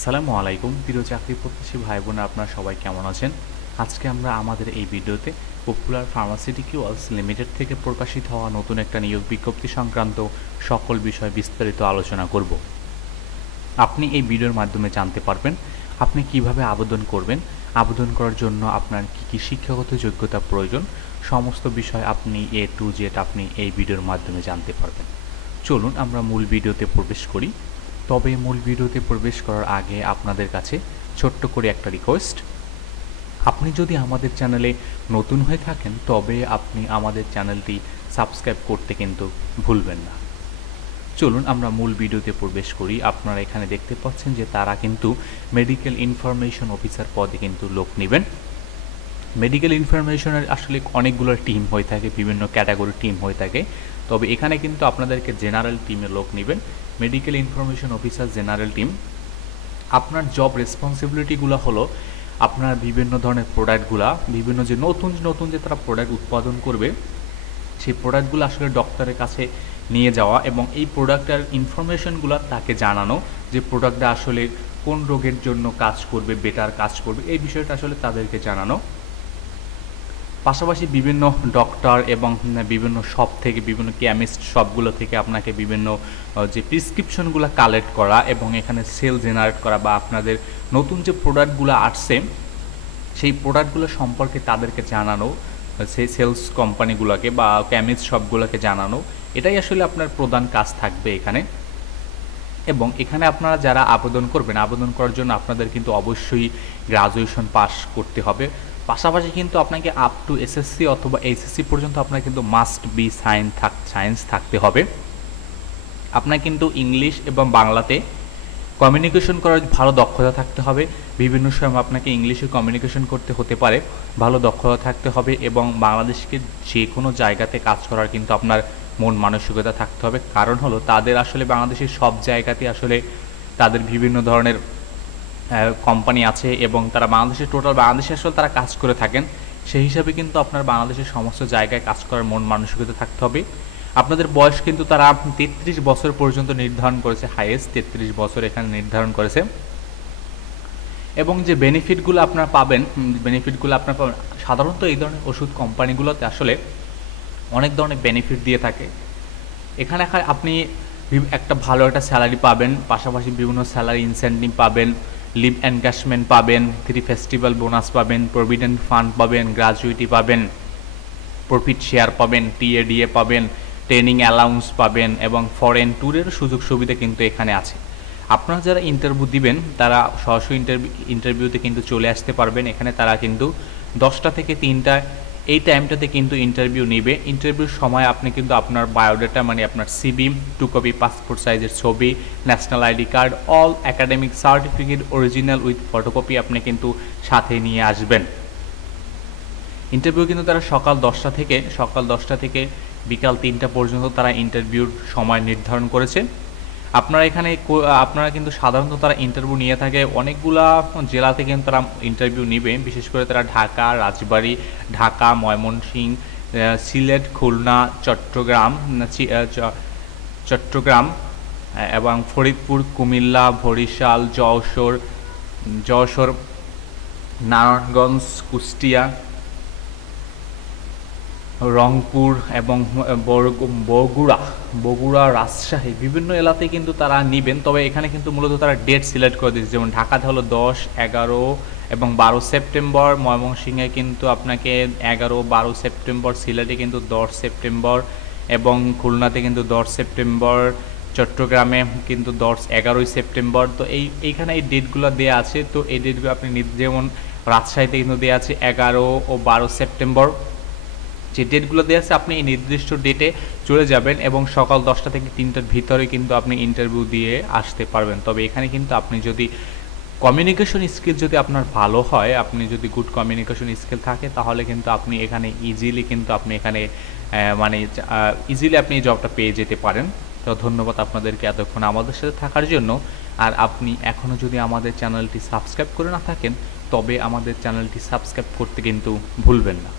আসসালামু আলাইকুম প্রিয় চাকরি প্রত্যাশী ভাই বোনেরা, আপনারা সবাই কেমন আছেন? আজকে আমরা আমাদের এই ভিডিওতে পপুলার ফার্মাসিউটিক্যালস লিমিটেড থেকে প্রকাশিত হওয়া নতুন একটা নিয়োগ বিজ্ঞপ্তি সংক্রান্ত সকল বিষয় বিস্তারিত আলোচনা করব। আপনি এই ভিডিওর মাধ্যমে জানতে পারবেন আপনি কিভাবে আবেদন করবেন, আবেদন করার জন্য আপনার কী শিক্ষাগত যোগ্যতা প্রয়োজন, সমস্ত বিষয় আপনি A to Z আপনি এই ভিডিওর মাধ্যমে জানতে পারবেন। চলুন আমরা মূল ভিডিওতে প্রবেশ করি। তবে মূল ভিডিওতে প্রবেশ করার আগে আপনাদের কাছে ছোট্ট করে একটা রিকোয়েস্ট, আপনি যদি আমাদের চ্যানেলে নতুন হয়ে থাকেন তবে আপনি আমাদের চ্যানেলটি সাবস্ক্রাইব করতে কিন্তু ভুলবেন না। চলুন আমরা মূল ভিডিওতে প্রবেশ করি। আপনারা এখানে দেখতে পাচ্ছেন যে তারা কিন্তু মেডিকেল ইনফরমেশন অফিসার পদে কিন্তু লোক নেবেন। মেডিকেল ইনফরমেশনের আসলে অনেকগুলো টিম হয়ে থাকে, বিভিন্ন ক্যাটাগরি টিম হয়ে থাকে, তবে এখানে কিন্তু আপনাদেরকে জেনারেল টিমে লোক নেবেন। Medical information officer general team, আপনার জব রেসপন্সিবিলিটিগুলো হলো আপনার বিভিন্ন ধরনের প্রোডাক্টগুলা, বিভিন্ন যে নতুন নতুন যে তারা প্রোডাক্ট উৎপাদন করবে সেই প্রোডাক্টগুলো আসলে ডক্টরের কাছে নিয়ে যাওয়া এবং এই প্রোডাক্টের ইনফরমেশনগুলো তাকে জানানো যে প্রোডাক্টটা আসলে কোন রোগের জন্য কাজ করবে, বেটার কাজ করবে, এই বিষয়টা আসলে তাদেরকে জানানো। পাশাপাশি বিভিন্ন ডক্টর এবং বিভিন্ন শপ থেকে, বিভিন্ন কেমিস্ট শপগুলো থেকে আপনাকে বিভিন্ন যে প্রেসক্রিপশনগুলো কালেক্ট করা এবং এখানে সেল জেনারেট করা বা আপনাদের নতুন যে প্রোডাক্টগুলো আসছে সেই প্রোডাক্টগুলো সম্পর্কে তাদেরকে জানানো, সেই সেলস কোম্পানিগুলোকে বা কেমিস্ট শপগুলোকে জানানো, এটাই আসলে আপনার প্রধান কাজ থাকবে এখানে। এবং এখানে আপনারা যারা আবেদন করবেন, আবেদন করার জন্য আপনাদের কিন্তু অবশ্যই গ্রাজুয়েশন পাস করতে হবে। পাশাপাশি কিন্তু আপনাকে আপ টু এসএসসি অথবা এইচএসসি পর্যন্ত আপনার কিন্তু মাস্ট বি সায়েন্স থাকতে হবে। আপনার কিন্তু ইংলিশ এবং বাংলাতে কমিউনিকেশন করার ভালো দক্ষতা থাকতে হবে। বিভিন্ন সময় আপনাকে ইংলিশে কমিউনিকেশন করতে হতে পারে, ভালো দক্ষতা থাকতে হবে এবং বাংলাদেশকে যে কোনো জায়গাতে কাজ করার কিন্তু আপনার মন মানসিকতা থাকতে হবে। কারণ হলো তাদের আসলে বাংলাদেশের সব জায়গাতে আসলে তাদের বিভিন্ন ধরনের কোম্পানি আছে এবং তারা বাংলাদেশের টোটাল বাংলাদেশে আসলে তারা কাজ করে থাকেন। সেই হিসাবে কিন্তু আপনার বাংলাদেশের সমস্ত জায়গায় কাজ করার মন মানসিকতা থাকতে হবে। আপনাদের বয়স কিন্তু তারা 33 বছর পর্যন্ত নির্ধারণ করেছে, হাইয়েস্ট 33 বছর এখানে নির্ধারণ করেছে। এবং যে বেনিফিটগুলো আপনারা পাবেন, সাধারণত এই ধরনের ওষুধ কোম্পানিগুলোতে আসলে অনেক ধরনের বেনিফিট দিয়ে থাকে। এখানে আপনি একটা ভালো একটা স্যালারি পাবেন, পাশাপাশি বিভিন্ন স্যালারি ইনসেন্টিভ পাবেন, লিভ এনগেজমেন্ট পাবেন, 3 ফেস্টিভ্যাল বোনাস পাবেন, প্রভিডেন্ট ফান্ড পাবেন, গ্র্যাচুইটি পাবেন, প্রফিট শেয়ার পাবেন, টিএডিএ পাবেন, ট্রেনিং অ্যালাউন্স পাবেন এবং ফরেন ট্যুরের সুযোগ সুবিধা কিন্তু এখানে আছে। আপনারা যারা ইন্টারভিউ দিবেন তারা সরাসরি ইন্টারভিউতে কিন্তু চলে আসতে পারবেন। এখানে তারা কিন্তু 10টা থেকে 3টা এই টাইমটাতে কিন্তু ইন্টারভিউ নেবে। ইন্টারভিউর সময় আপনি কিন্তু আপনার বায়োডাটা মানে আপনার সিভি, 2 কপি পাসপোর্ট সাইজের ছবি, national ID card, all academic certificate original with photocopy আপনি কিন্তু সাথে নিয়ে আসবেন। ইন্টারভিউ কিন্তু তারা সকাল 10টা থেকে বিকাল 3টা পর্যন্ত তারা ইন্টারভিউর সময় নির্ধারণ করেছে। আপনারা কিন্তু সাধারণত তারা ইন্টারভিউ নিয়ে থাকে অনেকগুলা জেলাতে, কিন্তু তারা ইন্টারভিউ নেবে। বিশেষ করে তারা ঢাকা, রাজবাড়ী, ঢাকা, ময়মনসিংহ, সিলেট, খুলনা, চট্টগ্রাম এবং ফরিদপুর, কুমিল্লা, বরিশাল, যশোর, নারায়ণগঞ্জ, কুষ্টিয়া, রংপুর এবং বগুড়া, রাজশাহী বিভিন্ন এলাকাতে কিন্তু তারা নেবেন। তবে এখানে কিন্তু মূলত তারা ডেট সিলেক্ট করে দিয়েছে, যেমন ঢাকাতে হলো 10, 11 এবং 12 সেপ্টেম্বর, ময়মনসিংহে কিন্তু আপনাকে 11, 12 সেপ্টেম্বর, সিলেটে কিন্তু 10 সেপ্টেম্বর এবং খুলনাতে কিন্তু 10 সেপ্টেম্বর, চট্টগ্রামে কিন্তু 11ই সেপ্টেম্বর। তো এইখানে এই ডেটগুলো দেওয়া আছে। তো এই ডেটগুলো আপনি যেমন রাজশাহীতে কিন্তু দেওয়া আছে 11 ও 12 সেপ্টেম্বর। যে ডেটগুলো দেওয়া আছে আপনি এই নির্দিষ্ট ডেটে চলে যাবেন এবং সকাল 10টা থেকে 3টার ভিতরে কিন্তু আপনি ইন্টারভিউ দিয়ে আসতে পারবেন। তবে এখানে কিন্তু আপনি যদি কমিউনিকেশন স্কিল যদি আপনার ভালো হয়, আপনি যদি গুড কমিউনিকেশন স্কিল থাকে তাহলে কিন্তু আপনি এখানে ইজিলি আপনি এই জবটা পেয়ে যেতে পারেন। তো ধন্যবাদ আপনাদেরকে এতক্ষণ আমাদের সাথে থাকার জন্য। আর আপনি এখনও যদি আমাদের চ্যানেলটি সাবস্ক্রাইব করে না থাকেন তবে আমাদের চ্যানেলটি সাবস্ক্রাইব করতে কিন্তু ভুলবেন না।